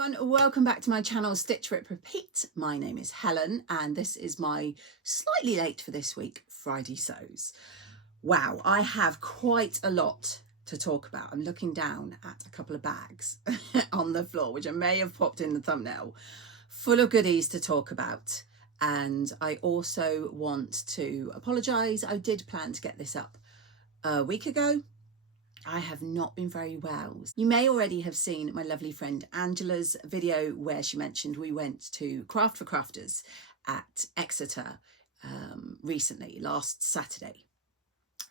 everyone, welcome back to my channel Stitch Rip Repeat. My name is Helen and this is my slightly late for this week Friday sews. Wow, I have quite a lot to talk about. I'm looking down at a couple of bags on the floor, which I may have popped in the thumbnail, full of goodies to talk about. And I also want to apologise. I did plan to get this up a week ago. I have not been very well. You may already have seen my lovely friend Angela's video where she mentioned we went to Craft for Crafters at Exeter recently, last Saturday.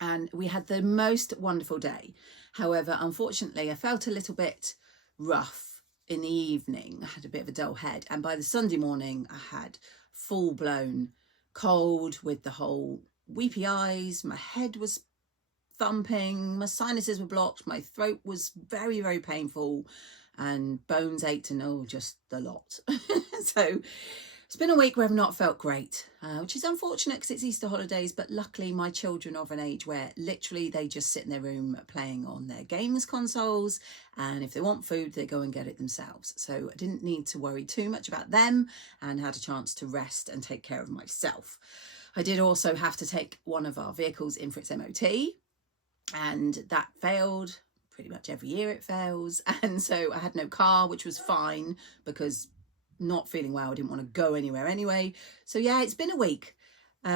And we had the most wonderful day. However, unfortunately, I felt a little bit rough in the evening. I had a bit of a dull head. And by the Sunday morning, I had full-blown cold with the whole weepy eyes. My head was thumping, my sinuses were blocked, my throat was very, very painful, and bones ached and just the lot. So it's been a week where I've not felt great, which is unfortunate because it's Easter holidays, but luckily my children are of an age where literally they just sit in their room playing on their games consoles, and if they want food they go and get it themselves. So I didn't need to worry too much about them and had a chance to rest and take care of myself. I did also have to take one of our vehicles in for its MOT, and that failed. Pretty much every year it fails, and so I had no car, which was fine because not feeling well, I didn't want to go anywhere anyway. So yeah, it's been a week, but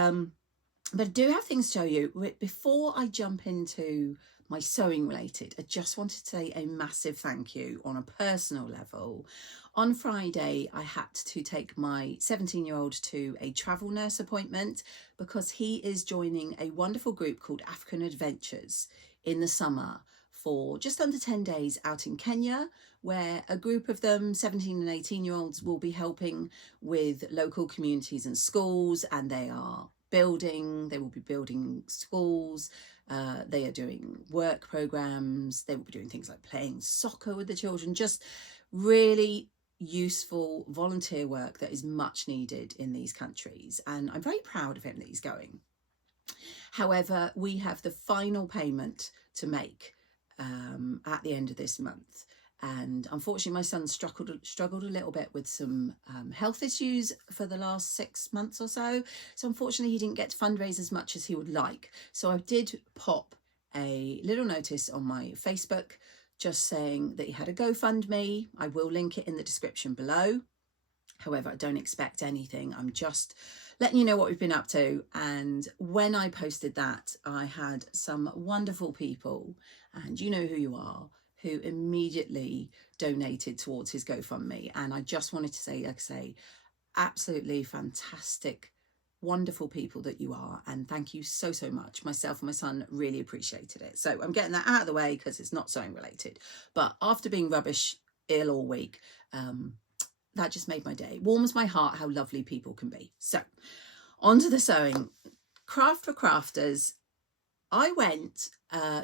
I do have things to show you. Before I jump into my sewing related, I just wanted to say a massive thank you on a personal level. On Friday, I had to take my 17-year-old to a travel nurse appointment because he is joining a wonderful group called African Adventures in the summer for just under 10 days out in Kenya, where a group of them, 17 and 18-year-olds, will be helping with local communities and schools, and they will be building schools, they are doing work programs, they will be doing things like playing soccer with the children, just really useful volunteer work that is much needed in these countries. And I'm very proud of him that he's going. However, we have the final payment to make at the end of this month, and unfortunately my son struggled a little bit with some health issues for the last 6 months or so, so unfortunately he didn't get to fundraise as much as he would like. So I did pop a little notice on my Facebook just saying that he had a GoFundMe. I will link it in the description below. However, I don't expect anything. I'm just letting you know what we've been up to. And when I posted that, I had some wonderful people, and you know who you are, who immediately donated towards his GoFundMe. And I just wanted to say, like I say, absolutely fantastic, wonderful people that you are, and thank you so much. Myself and my son really appreciated it. So I'm getting that out of the way because it's not sewing related, but after being rubbish ill all week, that just made my day. Warms my heart how lovely people can be. So on to the sewing. Craft for Crafters, I went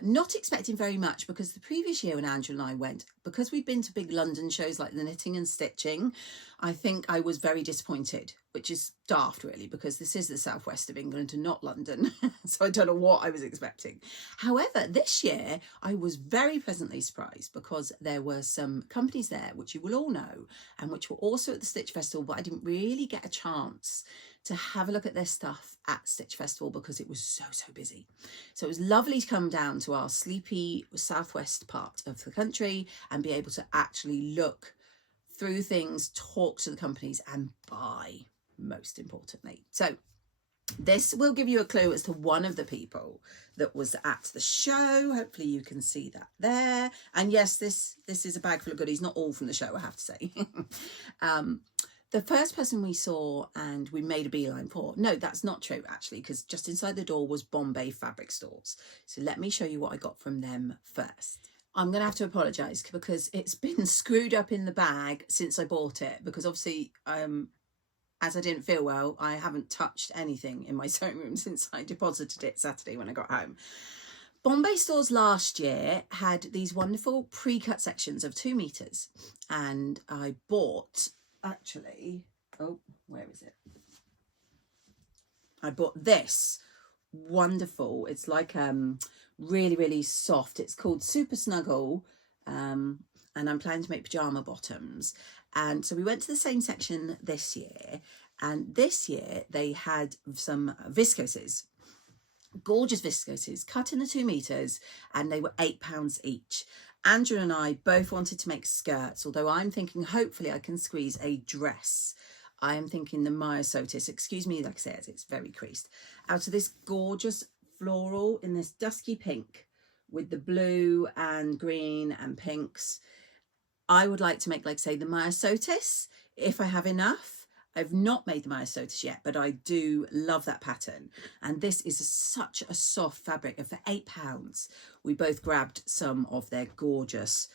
not expecting very much, because the previous year when Angela and I went, because we'd been to big London shows like the Knitting and Stitching, I think I was very disappointed, which is daft really, because this is the southwest of England and not London. So I don't know what I was expecting. However, this year I was very pleasantly surprised because there were some companies there which you will all know and which were also at the Stitch Festival, but I didn't really get a chance to have a look at their stuff at Stitch Festival because it was so busy. So it was lovely to come down to our sleepy southwest part of the country and be able to actually look through things, talk to the companies and buy, most importantly. So this will give you a clue as to one of the people that was at the show. Hopefully you can see that there. And yes, this is a bag full of goodies, not all from the show, I have to say. The first person we saw and we made a beeline for, no, that's not true actually, because just inside the door was Bombay Fabric stores. So let me show you what I got from them first. I'm going to have to apologise because it's been screwed up in the bag since I bought it, because obviously as I didn't feel well, I haven't touched anything in my sewing room since I deposited it Saturday when I got home. Bombay stores last year had these wonderful pre-cut sections of 2 meters, and I bought, actually, where is it? I bought this wonderful, it's like really soft, it's called Super Snuggle, and I'm planning to make pajama bottoms, And so we went to the same section this year, and this year they had some viscoses, gorgeous viscoses cut in the 2 meters, and they were £8 each. Andrew and I both wanted to make skirts, although I'm thinking hopefully I can squeeze a dress. I am thinking the Myosotis, excuse me, like I said, it's very creased, out of this gorgeous floral in this dusky pink with the blue and green and pinks. I would like to make, like say, the Myosotis if I have enough. I've not made the Myosotis yet, but I do love that pattern. And this is such a soft fabric, and for £8, we both grabbed some of their gorgeous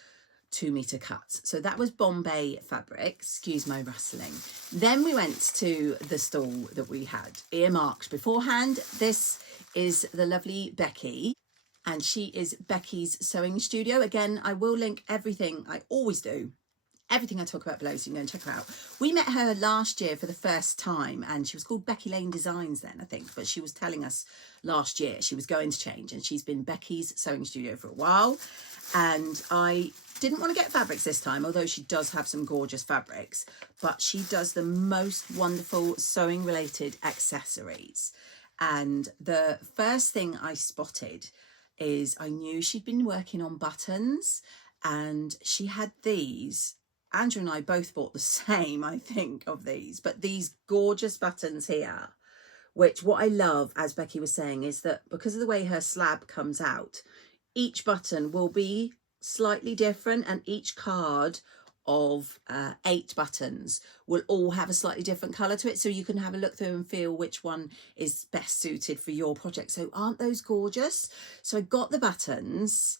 2 meter cuts. So that was Bombay Fabric, excuse my rustling. Then we went to the stall that we had earmarked beforehand. This is the lovely Becky, and she is Becky's Sewing Studio. Again, I will link everything, I always do, everything I talk about below, so you can go and check her out. We met her last year for the first time, and she was called Becky Lane Designs then, I think, but she was telling us last year she was going to change, and she's been Becky's Sewing Studio for a while. And I didn't want to get fabrics this time, although she does have some gorgeous fabrics, but she does the most wonderful sewing related accessories. And the first thing I spotted is I knew she'd been working on buttons, and she had these. Andrew and I both bought the same, I think, of these, but these gorgeous buttons here, which what I love, as Becky was saying, is that because of the way her slab comes out, each button will be slightly different, and each card of 8 buttons will all have a slightly different colour to it, so you can have a look through and feel which one is best suited for your project. So aren't those gorgeous? So I got the buttons,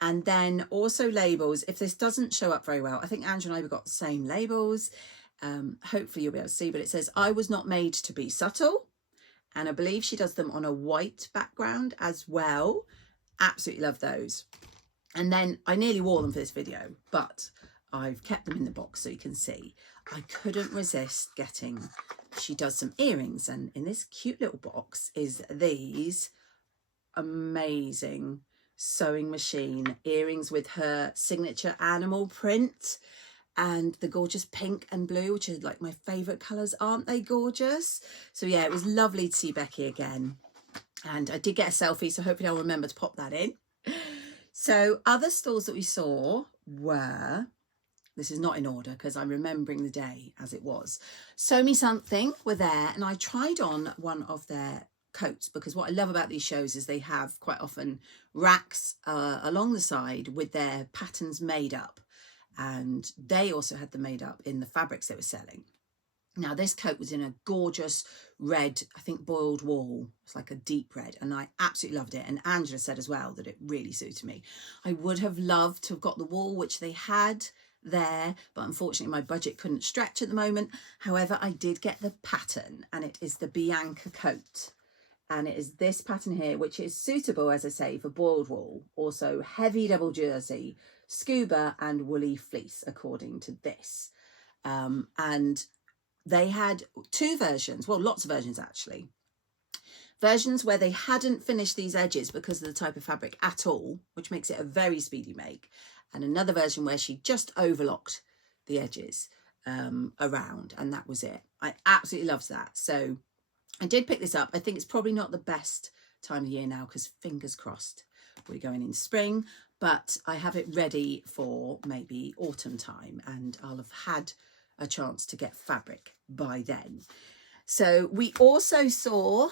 and then also labels. If this doesn't show up very well, I think Andrew and I have got the same labels. Hopefully you'll be able to see, but it says, I was not made to be subtle. And I believe she does them on a white background as well. Absolutely love those. And then I nearly wore them for this video, but I've kept them in the box so you can see. I couldn't resist getting, she does some earrings, and in this cute little box is these amazing sewing machine earrings with her signature animal print and the gorgeous pink and blue, which are like my favorite colors. Aren't they gorgeous? So yeah, it was lovely to see Becky again, and I did get a selfie, so hopefully I'll remember to pop that in. So other stalls that we saw were, this is not in order because I'm remembering the day as it was, Sew Me Something were there, and I tried on one of their coats, because what I love about these shows is they have quite often racks along the side with their patterns made up, and they also had them made up in the fabrics they were selling. Now this coat was in a gorgeous red, I think boiled wool. It's like a deep red, and I absolutely loved it. And Angela said as well that it really suited me. I would have loved to have got the wool, which they had there, but unfortunately my budget couldn't stretch at the moment. However, I did get the pattern, and it is the Bianca coat. And it is this pattern here, which is suitable, as I say, for boiled wool, also heavy double jersey, scuba and woolly fleece, according to this. And they had 2 versions, well, lots of versions actually. Versions where they hadn't finished these edges because of the type of fabric at all, which makes it a very speedy make. And another version where she just overlocked the edges around, and that was it. I absolutely loved that. So I did pick this up. I think it's probably not the best time of year now, because fingers crossed we're going in spring, but I have it ready for maybe autumn time, and I'll have had a chance to get fabric by then. So we also saw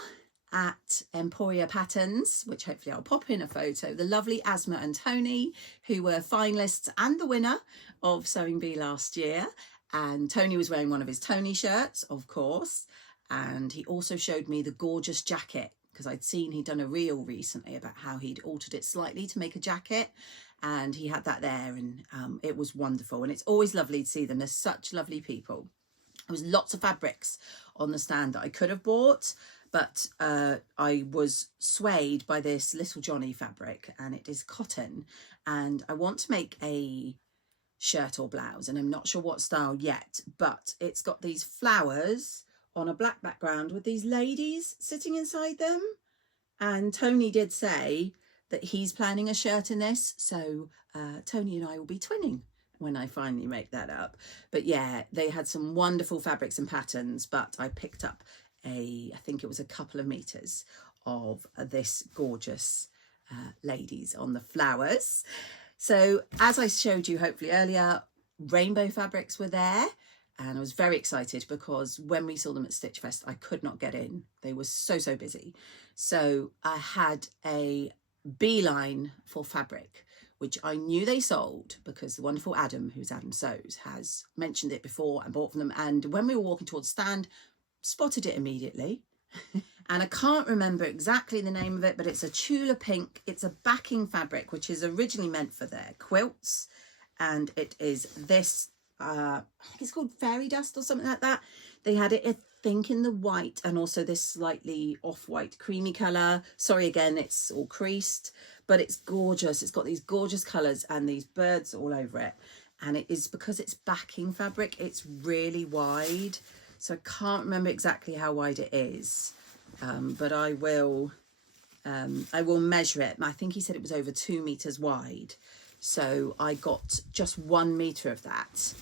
at Emporia Patterns, which hopefully I'll pop in a photo, the lovely Asma and Tony, who were finalists and the winner of Sewing Bee last year. And Tony was wearing one of his Tony shirts, of course. And he also showed me the gorgeous jacket, because I'd seen he'd done a reel recently about how he'd altered it slightly to make a jacket. And he had that there, and it was wonderful. And it's always lovely to see them. They're such lovely people. There was lots of fabrics on the stand that I could have bought, but I was swayed by this Little Johnny fabric, and it is cotton. And I want to make a shirt or blouse, and I'm not sure what style yet, but it's got these flowers on a black background with these ladies sitting inside them. And Tony did say that he's planning a shirt in this, so Tony and I will be twinning, when I finally make that up. But yeah, they had some wonderful fabrics and patterns, but I picked up I think it was a couple of meters of this gorgeous ladies on the flowers. So as I showed you hopefully earlier, rainbow fabrics were there, and I was very excited because when we saw them at Stitch Fest, I could not get in. They were so busy. So I had a beeline for fabric, which I knew they sold because the wonderful Adam, who's Adam Sews, has mentioned it before and bought from them. And when we were walking towards the stand, spotted it immediately. And I can't remember exactly the name of it, but it's a Tula Pink. It's a backing fabric, which is originally meant for their quilts. And it is this, I think it's called Fairy Dust or something like that. They had it, I think, in the white and also this slightly off-white creamy colour. Sorry, again, it's all creased, but it's gorgeous. It's got these gorgeous colours and these birds all over it. And it is, because it's backing fabric, it's really wide. So I can't remember exactly how wide it is. But I will measure it. I think he said it was over 2 meters wide. So I got just 1 meter of that,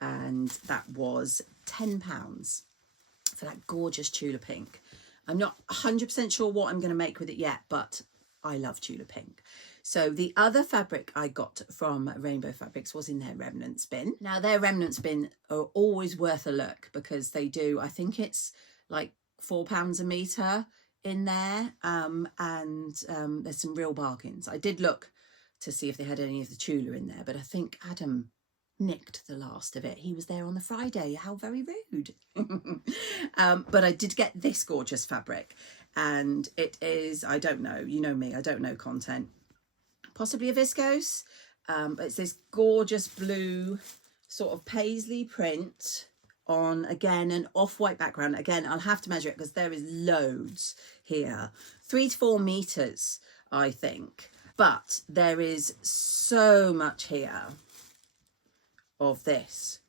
and that was £10 for that gorgeous Tula Pink. I'm not 100% sure what I'm going to make with it yet, but I love Tula Pink. So the other fabric I got from Rainbow Fabrics was in their remnants bin. Now their remnants bin are always worth a look because they do, I think it's like £4 a metre in there, and there's some real bargains. I did look to see if they had any of the Tula in there, but I think Adam nicked the last of it. He was there on the Friday. How very rude. But I did get this gorgeous fabric, and it is, I don't know, you know me, I don't know content, possibly a viscose, but it's this gorgeous blue sort of paisley print on, again, an off-white background. Again, I'll have to measure it because there is loads here. 3 to 4 meters, I think. But there is so much here of this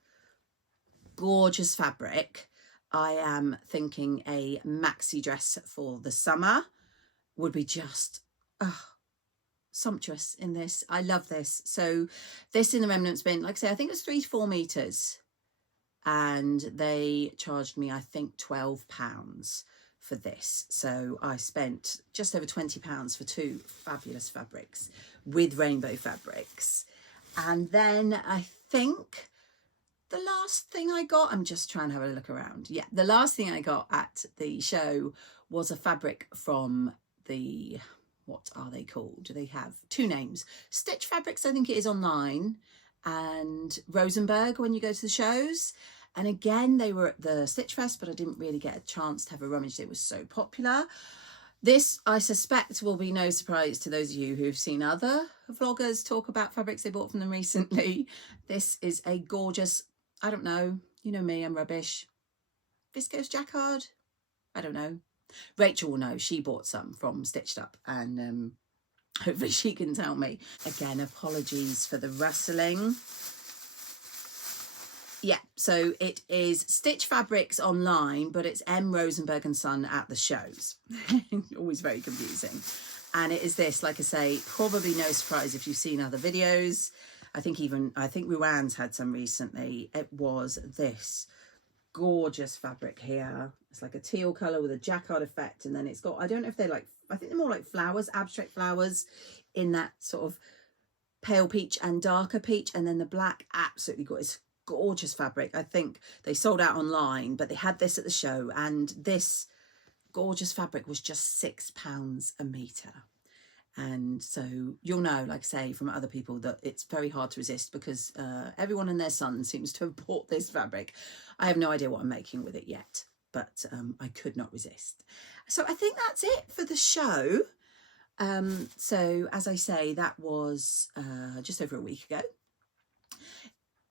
gorgeous fabric. I am thinking a maxi dress for the summer would be just sumptuous in this. I love this. So this in the remnants bin, like I say, I think it was 3 to 4 meters. And they charged me, I think, £12 for this. So I spent just over £20 for 2 fabulous fabrics with rainbow fabrics. And then I think the last thing I got, I'm just trying to have a look around. Yeah, the last thing I got at the show was a fabric from the, what are they called? They have 2 names. Stitch Fabrics, I think it is online, and Rosenberg when you go to the shows. And again, they were at the Stitch Fest, but I didn't really get a chance to have a rummage. It was so popular. This, I suspect, will be no surprise to those of you who've seen other vloggers talk about fabrics they bought from them recently. This is a gorgeous, I don't know, you know me, I'm rubbish. Viscose jacquard? I don't know. Rachel will know. She bought some from Stitched Up, and hopefully she can tell me. Again, apologies for the rustling. Yeah, so it is Stitch Fabrics online, but it's M. Rosenberg and Son at the shows. Always very confusing. And it is this, like I say, probably no surprise if you've seen other videos. I think Ruan's had some recently. It was this gorgeous fabric here. It's like a teal colour with a jacquard effect, and then it's got, I don't know if they're like, I think they're more like flowers, abstract flowers in that sort of pale peach and darker peach, and then the black, absolutely gorgeous fabric. I think they sold out online, but they had this at the show, and this gorgeous fabric was just £6 a metre. And so you'll know, like I say, from other people that it's very hard to resist because everyone and their son seems to have bought this fabric. I have no idea what I'm making with it yet, but I could not resist. So I think that's it for the show. So as I say, that was just over a week ago.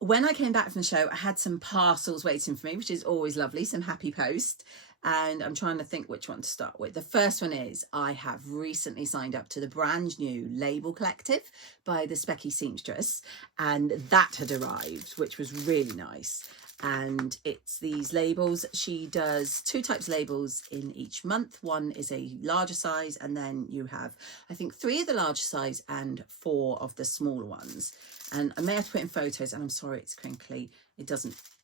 When I came back from the show, I had some parcels waiting for me, which is always lovely, some happy post. And I'm trying to think which one to start with. The first one is I have recently signed up to the brand new label collective by the Specky Seamstress, and that had arrived, which was really nice. and it's these labels. She does 2 types of labels in each month. One is a larger size, and then you have, I think, 3 of the larger size and 4 of the smaller ones. And I may have to put in photos, and I'm sorry it's crinkly, it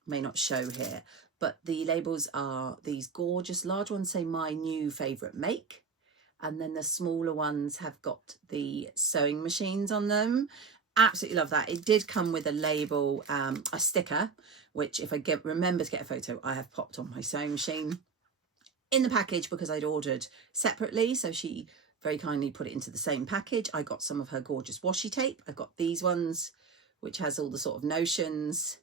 may not show here, but the labels are these gorgeous large ones say my new favorite make, and then the smaller ones have got the sewing machines on them. Absolutely love that. It did come with a label, a sticker, which if I remember to get a photo, I have popped on my sewing machine in the package because I'd ordered separately. So she very kindly put it into the same package. I got some of her gorgeous washi tape. I've got these ones, which has all the sort of notions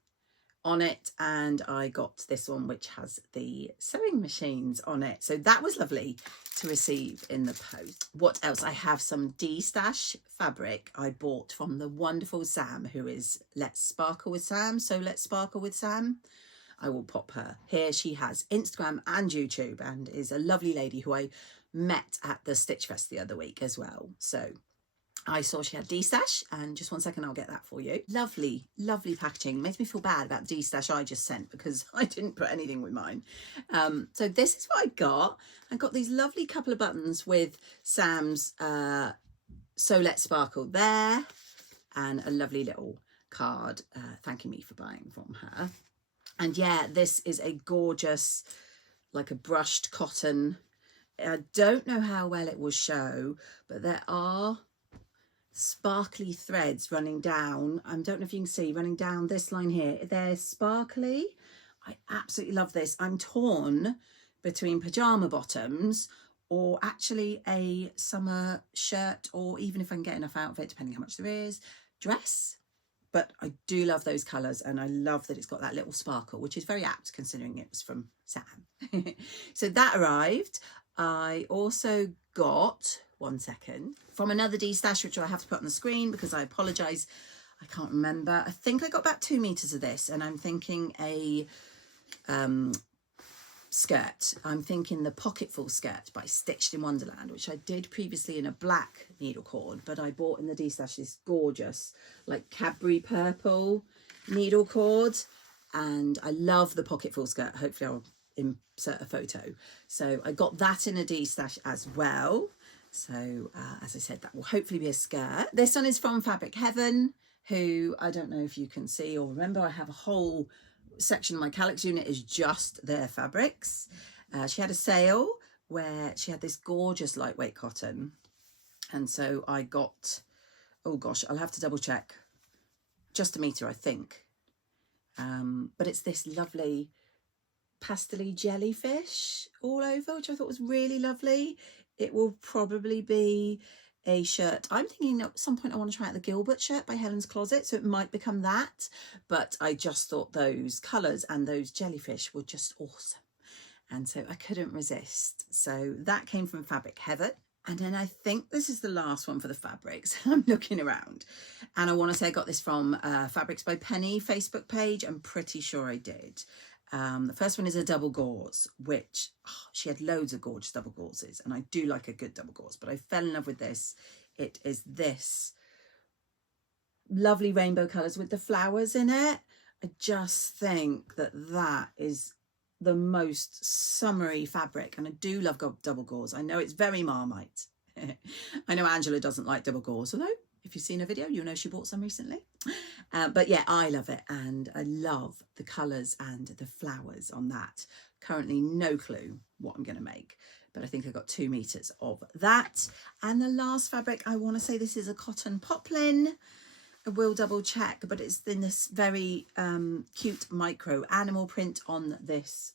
on it, and I got this one which has the sewing machines on it. So that was lovely to receive in the post. What else? I have some D-Stash fabric I bought from the wonderful Sam, who is Let's Sparkle with Sam. So Let's Sparkle with Sam. I will pop her here. She has Instagram and YouTube and is a lovely lady who I met at the Stitch Fest the other week as well. So I saw she had D-Stash, and just one second, I'll get that for you. Lovely, lovely packaging. Makes me feel bad about the D-Stash I just sent because I didn't put anything with mine. So this is what I got. I got these lovely couple of buttons with Sam's So Let's Sparkle there, and a lovely little card thanking me for buying from her. And yeah, this is a gorgeous, like a brushed cotton. I don't know how well it will show, but there are sparkly threads running down. I don't know if you can see running down this line here. They're sparkly. I absolutely love this. I'm torn between pajama bottoms or actually a summer shirt, or even if I can get enough outfit, depending how much there is, dress. But I do love those colours, and I love that it's got that little sparkle, which is very apt considering it was from Sam. So that arrived. I also got, one second, from another D-Stash, which I have to put on the screen because I apologise, I can't remember. I think I got about 2 meters of this, and I'm thinking a skirt. I'm thinking the Pocketful skirt by Stitched in Wonderland, which I did previously in a black needle cord, but I bought in the D-Stash this gorgeous, like Cadbury purple needle cord, and I love the Pocketful skirt. Hopefully I'll insert a photo. So I got that in a D-Stash as well. So as I said, that will hopefully be a skirt. This one is from Fabric Heaven, who I don't know if you can see or remember, I have a whole section of my Calyx unit is just their fabrics. She had a sale where she had this gorgeous lightweight cotton, and so I got, oh gosh, I'll have to double check, just a meter I think, but it's this lovely pastel-y jellyfish all over, which I thought was really lovely. It will probably be a shirt. I'm thinking at some point I want to try out the Gilbert shirt by Helen's Closet, so it might become that, but I just thought those colours and those jellyfish were just awesome, and so I couldn't resist. So that came from Fabric Heaven. And then I think this is the last one for the fabrics. I'm looking around, and I want to say I got this from Fabrics by Penny Facebook page. I'm pretty sure I did. The first one is a double gauze, which she had loads of gorgeous double gauzes, and I do like a good double gauze, but I fell in love with this. It is this lovely rainbow colours with the flowers in it. I just think that that is the most summery fabric, and I do love double gauze. I know it's very Marmite. I know Angela doesn't like double gauze, although if you've seen her video, you'll know she bought some recently. But yeah, I love it, and I love the colours and the flowers on that. Currently no clue what I'm going to make, but I think I got 2 meters of that. And the last fabric, I want to say this is a cotton poplin. I will double check, but it's in this very cute micro animal print on this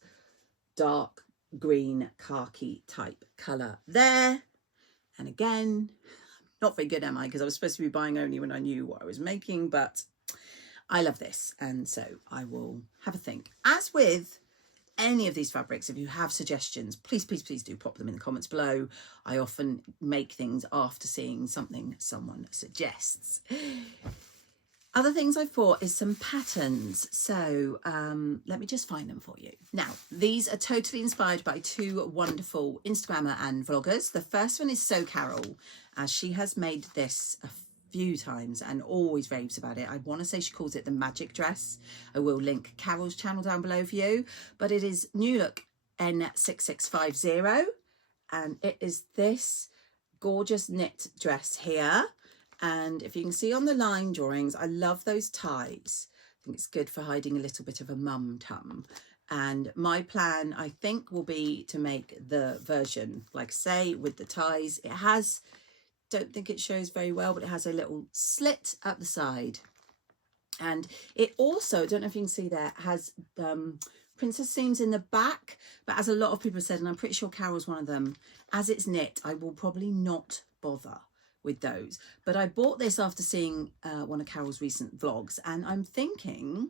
dark green khaki type colour there. And again, not very good, am I? Because I was supposed to be buying only when I knew what I was making, but I love this, and so I will have a think. As with any of these fabrics, if you have suggestions, please, please, please do pop them in the comments below. I often make things after seeing something someone suggests. Other things I thought is some patterns. So let me just find them for you. Now, these are totally inspired by 2 wonderful Instagrammer and vloggers. The first one is So Carol, as she has made this few times and always raves about it. I want to say she calls it the magic dress. I will link Carol's channel down below for you, but it is New Look N6650, and it is this gorgeous knit dress here. And if you can see on the line drawings, I love those ties. I think it's good for hiding a little bit of a mum tum. And my plan, I think, will be to make the version, like say, with the ties. It has, don't think it shows very well, but it has a little slit up the side. And it also, don't know if you can see there, has princess seams in the back. But as a lot of people have said, and I'm pretty sure Carol's one of them, as it's knit, I will probably not bother with those. But I bought this after seeing one of Carol's recent vlogs, and I'm thinking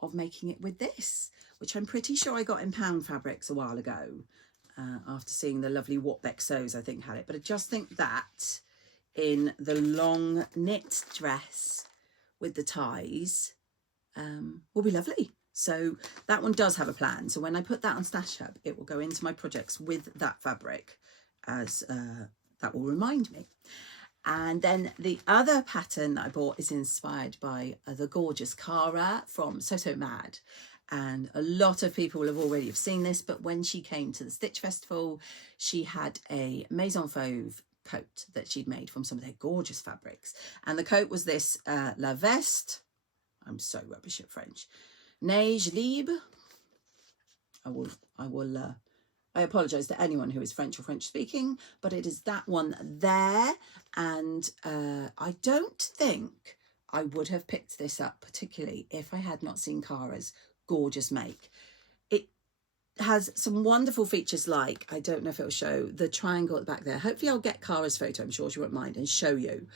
of making it with this, which I'm pretty sure I got in Pound Fabrics a while ago, after seeing the lovely xxstitchriprepeatxx, I think, had it. But I just think that in the long knit dress with the ties will be lovely. So that one does have a plan. So when I put that on Stash Hub, it will go into my projects with that fabric, as that will remind me. And then the other pattern that I bought is inspired by the gorgeous Cara from So Mad. And a lot of people will have already seen this, but when she came to the Stitch Festival, she had a Maison Fauve coat that she'd made from some of their gorgeous fabrics. And the coat was this La Veste, I'm so rubbish at French, Neige Libre. I apologise to anyone who is French or French speaking, but it is that one there. And I don't think I would have picked this up particularly if I had not seen Cara's gorgeous make. It has some wonderful features, like, I don't know if it'll show the triangle at the back there. Hopefully I'll get Cara's photo, I'm sure she won't mind, and show you.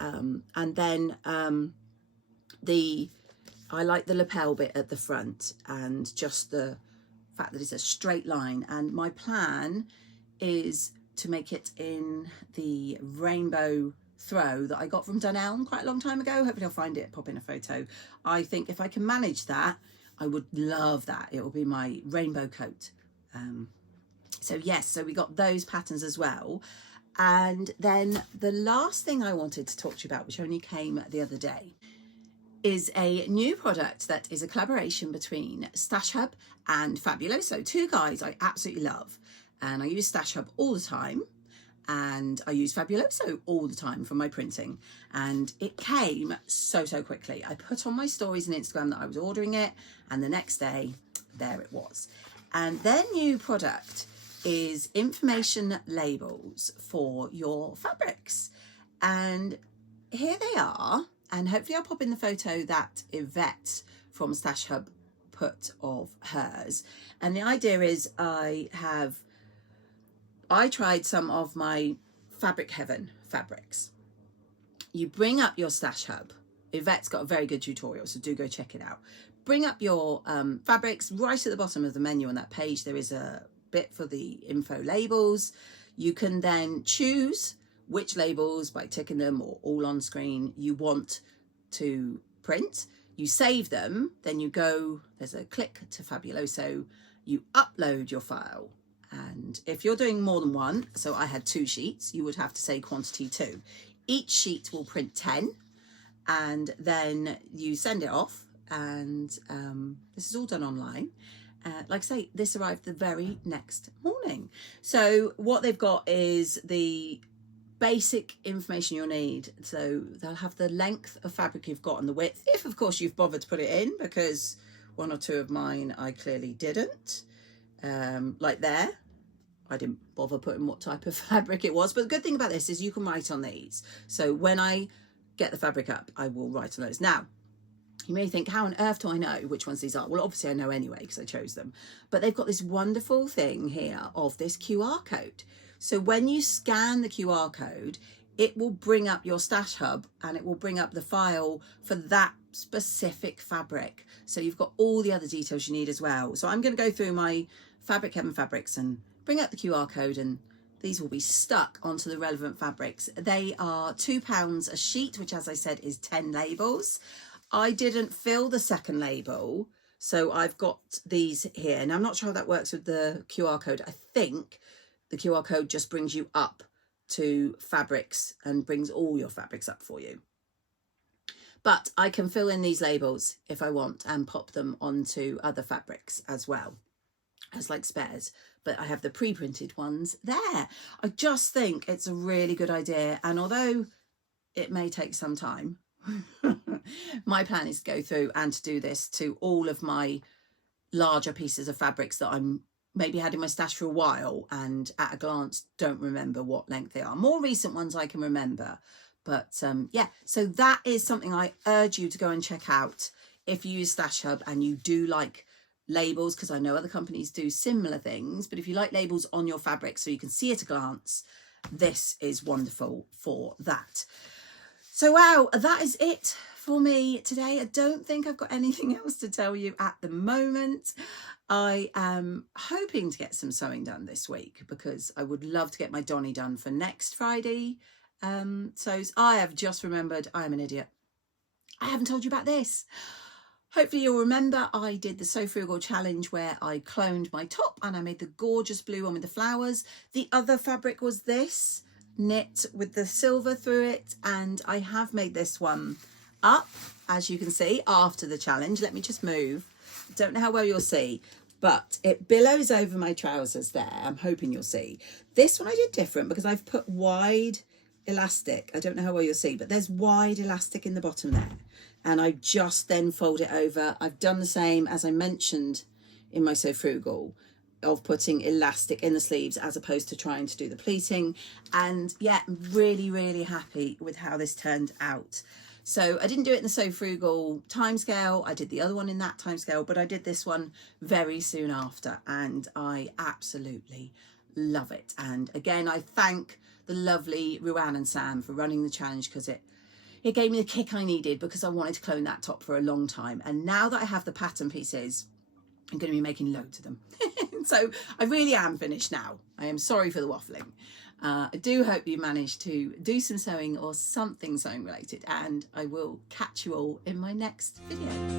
And then I like the lapel bit at the front, and just the fact that it's a straight line. And my plan is to make it in the rainbow throw that I got from Dunelm quite a long time ago. Hopefully I'll find it, pop in a photo. I think if I can manage that, I would love that. It will be my rainbow coat. So yes, so we got those patterns as well. And then the last thing I wanted to talk to you about, which only came the other day, is a new product that is a collaboration between Stash Hub and Fabuloso, two guys I absolutely love. And I use Stash Hub all the time, and I use Fabuloso all the time for my printing. And it came so quickly. I put on my stories on Instagram that I was ordering it, and the next day, there it was. And their new product is information labels for your fabrics. And here they are. And hopefully I'll pop in the photo that Yvette from Stash Hub put of hers. And the idea is I tried some of my Fabric Heaven fabrics. You bring up your Stash Hub. Yvette's got a very good tutorial, so do go check it out. Bring up your fabrics. Right at the bottom of the menu on that page, there is a bit for the info labels. You can then choose which labels, by ticking them or all on screen, you want to print. You save them, then you go, there's a click to Fabuloso, you upload your file. And if you're doing more than one, so I had 2 sheets, you would have to say quantity 2. Each sheet will print 10, and then you send it off, and this is all done online. Like I say, this arrived the very next morning. So what they've got is the basic information you'll need. So they'll have the length of fabric you've got and the width, if of course you've bothered to put it in, because 1 or 2 of mine I clearly didn't. Like there, I didn't bother putting what type of fabric it was. But the good thing about this is you can write on these. So when I get the fabric up, I will write on those. Now, you may think, how on earth do I know which ones these are? Well, obviously I know anyway because I chose them. But they've got this wonderful thing here of this QR code. So when you scan the QR code, it will bring up your Stash Hub, and it will bring up the file for that specific fabric. So you've got all the other details you need as well. So I'm going to go through my Fabric Heaven fabrics and bring up the QR code, and these will be stuck onto the relevant fabrics. They are £2 a sheet, which, as I said, is 10 labels. I didn't fill the second label, so I've got these here. And I'm not sure how that works with the QR code. I think the QR code just brings you up to fabrics and brings all your fabrics up for you. But I can fill in these labels if I want and pop them onto other fabrics as well as like spares. But I have the pre-printed ones there. I just think it's a really good idea. And although it may take some time, my plan is to go through and to do this to all of my larger pieces of fabrics that I'm maybe had in my stash for a while and at a glance don't remember what length they are. More recent ones I can remember. But yeah, so that is something I urge you to go and check out if you use Stash Hub and you do like labels, because I know other companies do similar things. But if you like labels on your fabric so you can see at a glance, this is wonderful for that. So wow, that is it for me today. I don't think I've got anything else to tell you at the moment. I am hoping to get some sewing done this week because I would love to get my Donny done for next Friday. So I have just remembered I am an idiot. I haven't told you about this. Hopefully you'll remember I did the Sew Frugal challenge where I cloned my top and I made the gorgeous blue one with the flowers. The other fabric was this, knit with the silver through it, and I have made this one up, as you can see, after the challenge. Let me just move. Don't know how well you'll see, but it billows over my trousers there. I'm hoping you'll see. This one I did different because I've put wide elastic. I don't know how well you'll see, but there's wide elastic in the bottom there, and I just then fold it over. I've done the same as I mentioned in my Sew Frugal of putting elastic in the sleeves as opposed to trying to do the pleating. And yeah, I'm really happy with how this turned out. So I didn't do it in the Sew Frugal timescale. I did the other one in that timescale, but I did this one very soon after, and I absolutely love it. And again, I thank the lovely Ruan and Sam for running the challenge, because it gave me the kick I needed, because I wanted to clone that top for a long time. And now that I have the pattern pieces, I'm going to be making loads of them. So I really am finished now. I am sorry for the waffling. I do hope you managed to do some sewing or something sewing related, and I will catch you all in my next video.